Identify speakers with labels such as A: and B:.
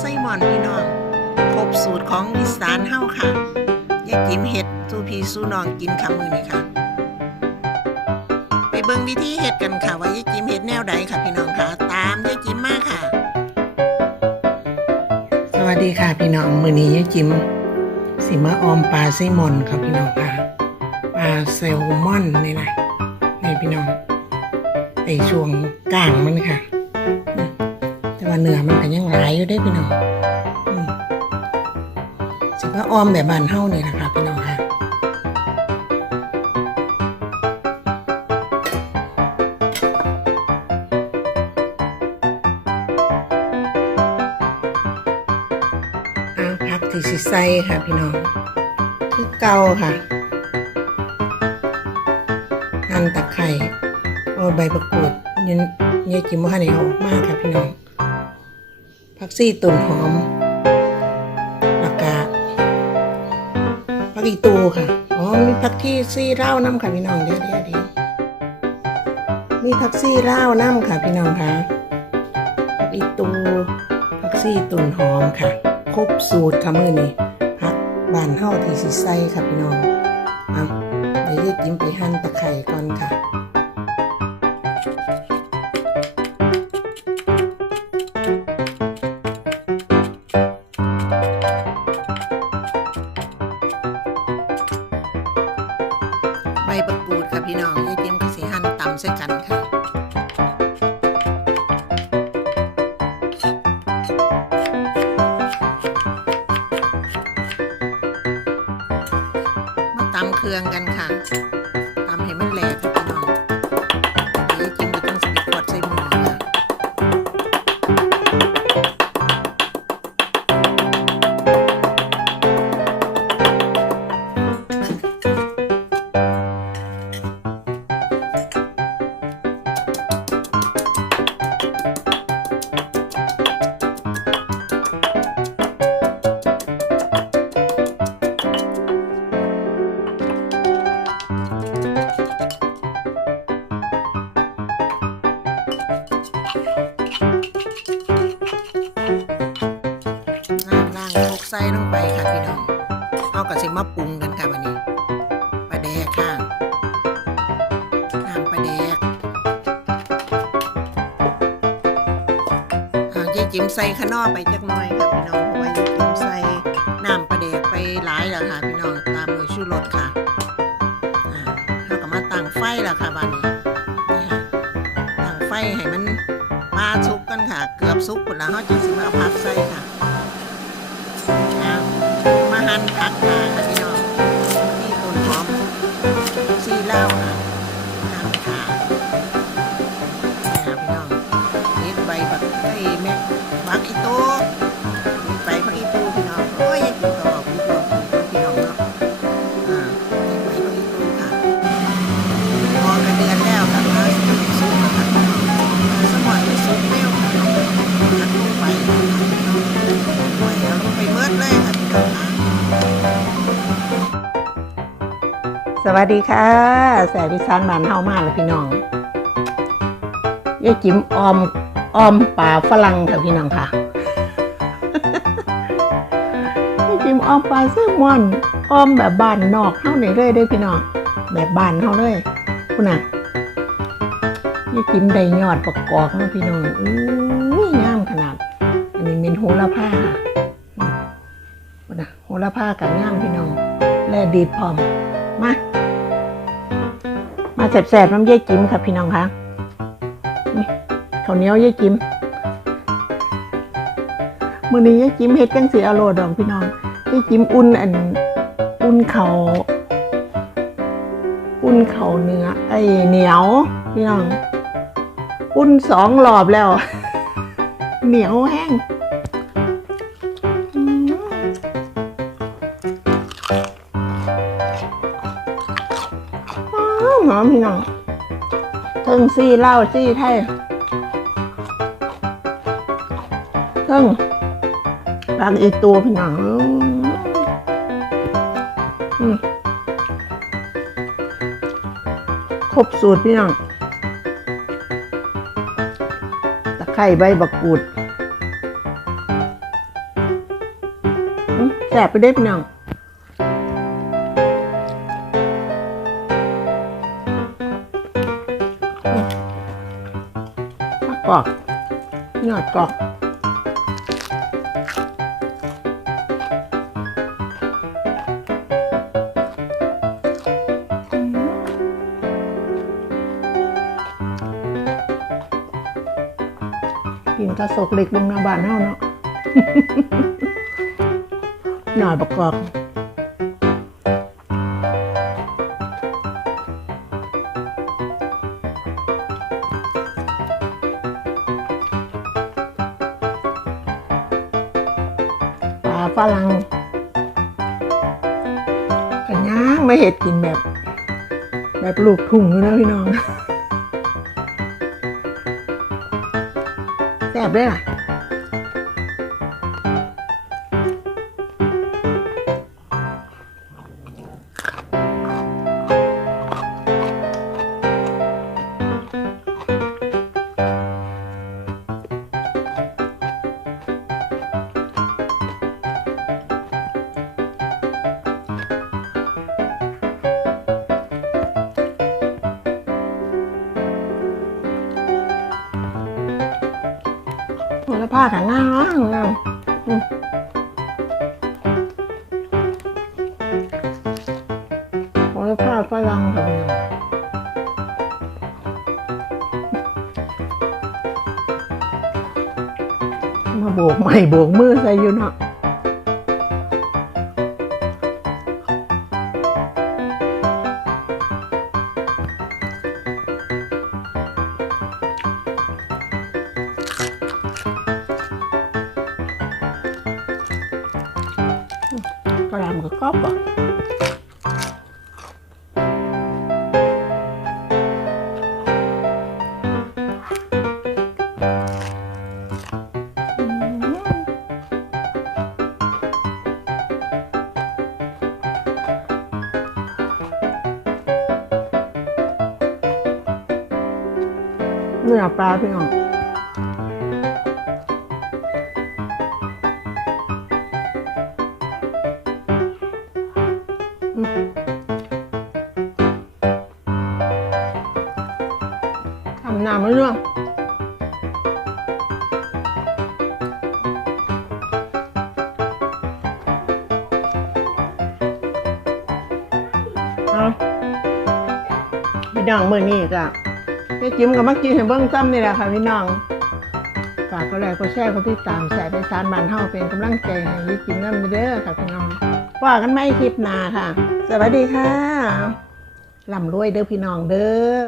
A: ไส้หมอนพี่น้องครบสูตรของอีสานเฮาค่ะยายจิมเฮ็ดสู้พี่สู้น้องกินคำมือนี่ค่ะ ไปเบิ่งวิธีเฮ็ดกันค่ะว่ายายจิมเฮ็ดแนวใดค่ะพี่น้องค่ะ ตามยายจิมมาค่ะ สวัสดีค่ะพี่น้องมือนี้ยายจิมสิมาออมปลาไส้หมอนค่ะพี่น้องค่ะปลาแซลมอนนี่นะนี่พี่น้องไอช่วงกลางมันค่ะ ว่าเนื้อมันก็ยังหลายอยู่ได้พี่น้องอืมสิว่าออมแบบบานเฮาเนี่ยนะคะพี่น้องค่ะเอาผักที่สิใส่ค่ะพี่น้อง คือเกาค่ะหั่นตะไคร้เอาใบประกรูดยันยายจิมว่าให้เอาออกมากค่ะพี่น้อง ผักซี่ตุ่นหอมแล้วก็ผักอีตูค่ะอ๋อมีผักที่ซี่เล่าน้ำค่ะพี่น้องเดี๋ยวเดี๋ยวเดี๋ยวมีผักซี่เล่าน้ำค่ะพี่น้องค่ะผักอีตูผักซี่ตุ่นหอมค่ะ ครบสูตรค่ะมือนี้ผักบานเฮาที่สิใส่ค่ะพี่น้องเอาเดี๋ยวจะจิ้มไปหั่นตะไคร่ก่อนค่ะำเครื่องกันค่ะ ล่างโคกไส้ลงไปค่ะพี่น้องเอากระสิมาปรุงกันค่ะวันนี้ปลาแดกค่ะน้ำปลาแดกเอายายจิ๋มใส่ขนอไปจักหน่อยค่ะพี่น้องเพราะว่ายายจิ๋มใส่น้ำปลาแดกไปหลายแล้วค่ะพี่น้องตามโดยชูรสค่ะอ่าเราก็มาตั้งไฟแล้วค่ะบัดนี้นี่ค่ะตั้งไฟให้มันปลาสุกกันค่ะ เกือบสุกหมดแล้วเราจะสิมาเอาผักใส่ค่ะ มาหั่นผักค่ะ สวัสดีค่ะ แสบพิซานบานเฮามากเลยพี่น้องยายจิ๋มออมออมป่าฝรั่งค่ะพี่น้องค่ะยายจิ๋มออมปลาแซลมอนออมแบบบ้านนอกเฮาเนี่ยเลยด้อพี่น้องแบบบ้านเฮาเลยคุณน่ะยายจิ๋มได้ยอดประกอบมาพี่น้องอุ้ยงามขนาด อันนี้เป็นโหระพานะโหระพากับงามพี่น้องและดีพร้อม มา มาแสบๆน้ำเย่จิ้มค่ะพี่น้องคะนี่ข้าวเหนียวเย่จิ้มมื้อนี้เย่จิ้มเฮ็ดจังสีอร่อยดองพี่น้องเย่จิ้มอุ่นอันอุ่นเขาอุ่นเขาเนื้อไอ้เหนียวพี่น้องอุ่นสองรอบแล้ว เหนียวแห้ง หอมพี่น้องเทิงซี่เหล้าซี่ไทยเทิงปลาอีตัวพี่น้องครบสูตรพี่น้องตะไคร้ใบบักกูดแสบไปได้พี่น้อง ผักกอกหยอดกอกกินกระสกเหล็กบงหนาบานเฮาเนาะหน่อยประกอบ ฝรั่งกันย่างไม่เห็ดกินแบบ แบบลูกทุ่งเลยนะพี่น้องแซ่บด้วยล่ะ โหระพาถังงาห้ามอืมโหระพาฝรั่งค่ะพี่น้มาโบกไม่โบกมือใส่อยู่เนาะ กระลำกับกรอ น้ำไม่เรื่องเอาพี่น้องมือนี้ก็แม่จิ้มกับมักกินเห็นเบิ้งซ้ำนี่แหละค่ะพี่น้องฝากก็ไลค์ก็แชร์ก็ติดตามแชร์ไปสารบานเฮาเป็นกำลังใจให้ยิ่จิ้มน้ำเด้อค่ะพี่น้องว่ากันไม่คลิปหนาค่ะ สวัสดีค่ะลำรวยเด้อพี่น้องเด้อ